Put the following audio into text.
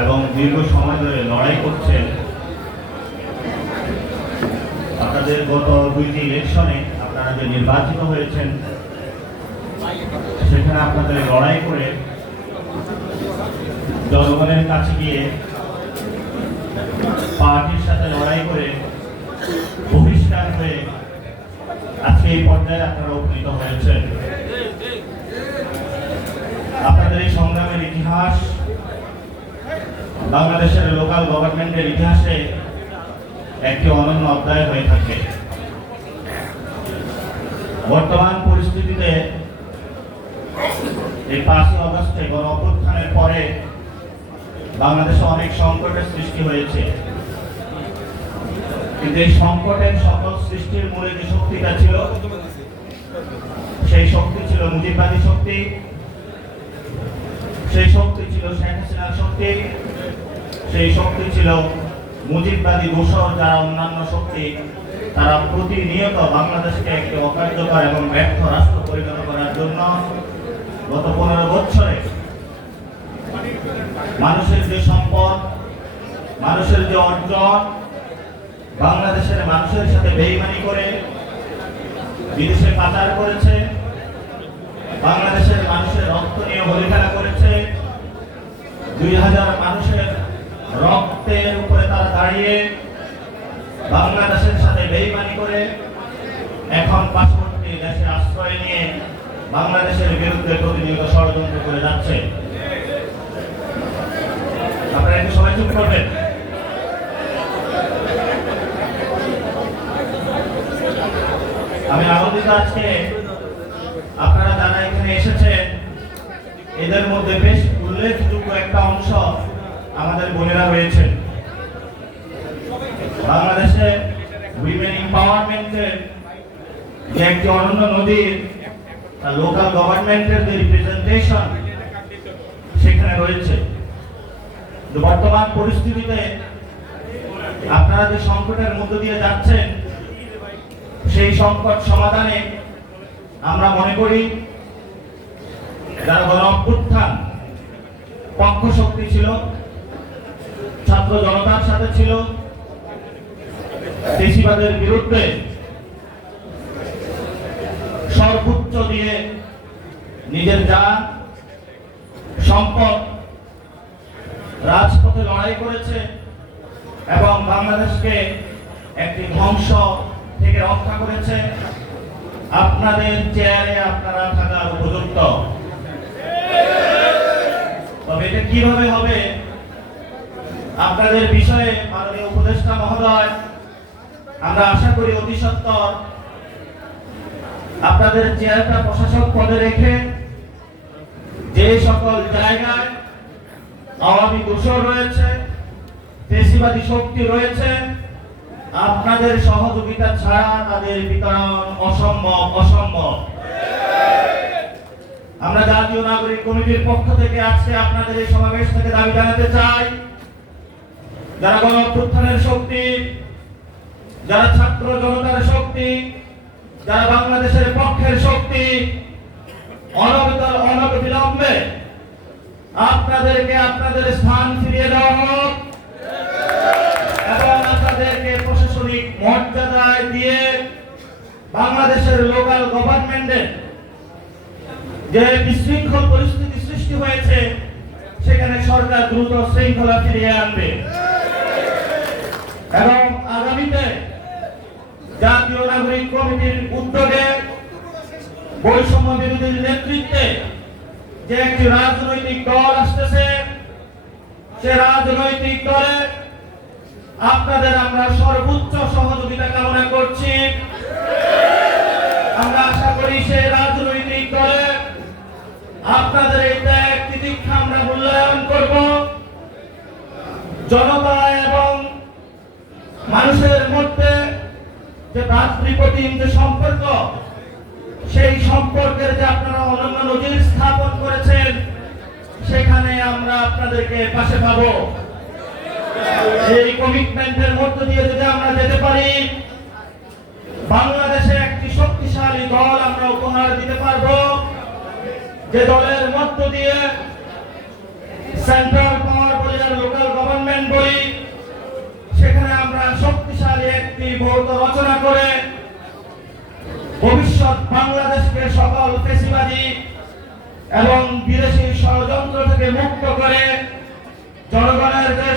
এবং দীর্ঘ সময় ধরে লড়াই করছেন। আপনাদের গত দুইটি ইলেকশনে আপনারা যে নির্বাচিত হয়েছেন, সেখানে আপনাদের লড়াই করে জনগণের কাছে গিয়ে পার্টির সাথে লড়াই করে বহিষ্কার হয়ে আজকে এই পর্যায়ে আপনারা উপনীত হয়েছেন। আপনাদের এই সংগ্রামের ইতিহাস বাংলাদেশের লোকাল গভর্নমেন্টের ইতিহাসে একটি অনন্য অধ্যায় হয়ে থাকে। বর্তমান পরিস্থিতিতে এই পাঁচই অগস্টে গণ অভ্যুত্থানের পরে বাংলাদেশে অনেক সংকটের সৃষ্টি হয়েছে। কিন্তু এই সংকটের সকল সৃষ্টির মূলে যে শক্তিটা ছিল, সেই শক্তি ছিল মুজিববাদী শক্তি। সেই শক্তি ছিল শেখ হাসিনার সেই শক্তি ছিল, মুজিববাদী দোষর যারা অন্যান্য শক্তি, তারা প্রতিনিয়ত বাংলাদেশকে একটি অকার্যকর এবং ব্যর্থ রাষ্ট্র পরিণত করার জন্য গত পনেরো বছরে মানুষের যে সম্পদ, মানুষের যে অর্জন, বাংলাদেশের মানুষের সাথে বেইমানি করে বিদেশে পাচার করেছে, বাংলাদেশের মানুষের রক্ত নিয়ে হোলি করেছে, দুই হাজার মানুষের রক্তের উপরে তারা দাঁড়িয়ে বাংলাদেশের সাথে বেইমানি করে এখন পার্শ্ববর্তী দেশে আশ্রয় নিয়ে বাংলাদেশের বিরুদ্ধে প্রতিনিয়ত ষড়যন্ত্র করে যাচ্ছে। আপনারা একটু সবাই চুপ করবেন। আমি আনন্দিত আজকে আপনারা যারা এখানে এসেছেন, এদের মধ্যে বেশ অংশ আমাদের বোনেরা রয়েছেন। বাংলাদেশে উইমেন এম্পাওয়ারমেন্টের যে একটি অনন্য নদীর লোকাল গভর্নমেন্টের যে রিপ্রেজেন্টেশন সেখানে রয়েছে। বর্তমান পরিস্থিতিতে আপনারা যে সংকটের মধ্য দিয়ে যাচ্ছেন, সেই সংকট সমাধানে আমরা মনে করি যারা গণ অভ্যুত্থান পক্ষ শক্তি ছিল ছাত্র জনতার সাথে ছিল। দেশিবাদের বিরুদ্ধে সর্বোচ্চ দিয়ে নিজের যান সম্পদ রাজপথে লড়াই করেছে এবং বাংলাদেশকে একটি ধ্বংস থেকে রক্ষা করেছে, আপনাদের চেয়ারে আপনারা থাকার উপযুক্ত। তবে এটা কীভাবে হবে? আপনাদের বিষয়ে মাননীয় উপদেষ্টা মহোদয়, আমরা আশা করি অতি সত্তর আপনাদের চেয়ারটা প্রশাসক পদে রেখে যে সকল জায়গায় আওয়ামী দোষর রয়েছে পেশিবাদী শক্তি রয়েছে, আপনাদের সহযোগিতা ছাড়া তাদের বিতরণ অসম্ভব অসম্ভব। আমরা জাতীয় নাগরিক কমিটির পক্ষ থেকে আজকে আপনাদের এই সমাবেশ থেকে দাবি জানাতে চাই। যারা গণ শক্তি, যারা ছাত্র জনতার শক্তি, যারা বাংলাদেশের পক্ষের শক্তি অনবিলম্বে আপনাদেরকে আপনাদের স্থান ফিরিয়ে দেওয়া হোক এবং আপনাদেরকে প্রশাসনিক মর্যাদায় দিয়ে বাংলাদেশের লোকাল গভর্নমেন্টের যে বিশৃঙ্খল পরিস্থিতি সৃষ্টি হয়েছে, সেখানে সরকার দ্রুত শৃঙ্খলা ফিরিয়ে আনবে। এবং আগামীতে জাতীয় নাগরিক কমিটির উদ্যোগে বৈষম্য বিরোধীর নেতৃত্বে যে একটি রাজনৈতিক দল আসতেছে, সে রাজনৈতিক দলে আপনাদের আমরা সর্বোচ্চ সহযোগিতা কামনা করছি। আমরা আশা করি সে রাজনৈতিক দলে আপনাদের এই ত্যাগ তিতিক্ষা আমরা মূল্যায়ন করব। জনতা এবং মানুষের মধ্যে যে ভাতৃপ্রতিম যে সম্পর্ক, সেই সম্পর্কের যে আপনারা অনন্য নজির স্থাপন করেছেন, সেখানে আমরা আপনাদেরকে পাশে পাবো। এই কমিটমেন্টের মধ্য দিয়ে যদি আমরা যেতে পারি, বাংলাদেশে একটি শক্তিশালী দল আমরা উপহার দিতে পারব। যে দলের মধ্য দিয়ে সেন্ট্রাল একটি রচনা করে ভবিষ্যৎ বাংলাদেশকে সকল পেশিবাদী এবং বিদেশি ষড়যন্ত্র থেকে মুক্ত করে জনগণের যে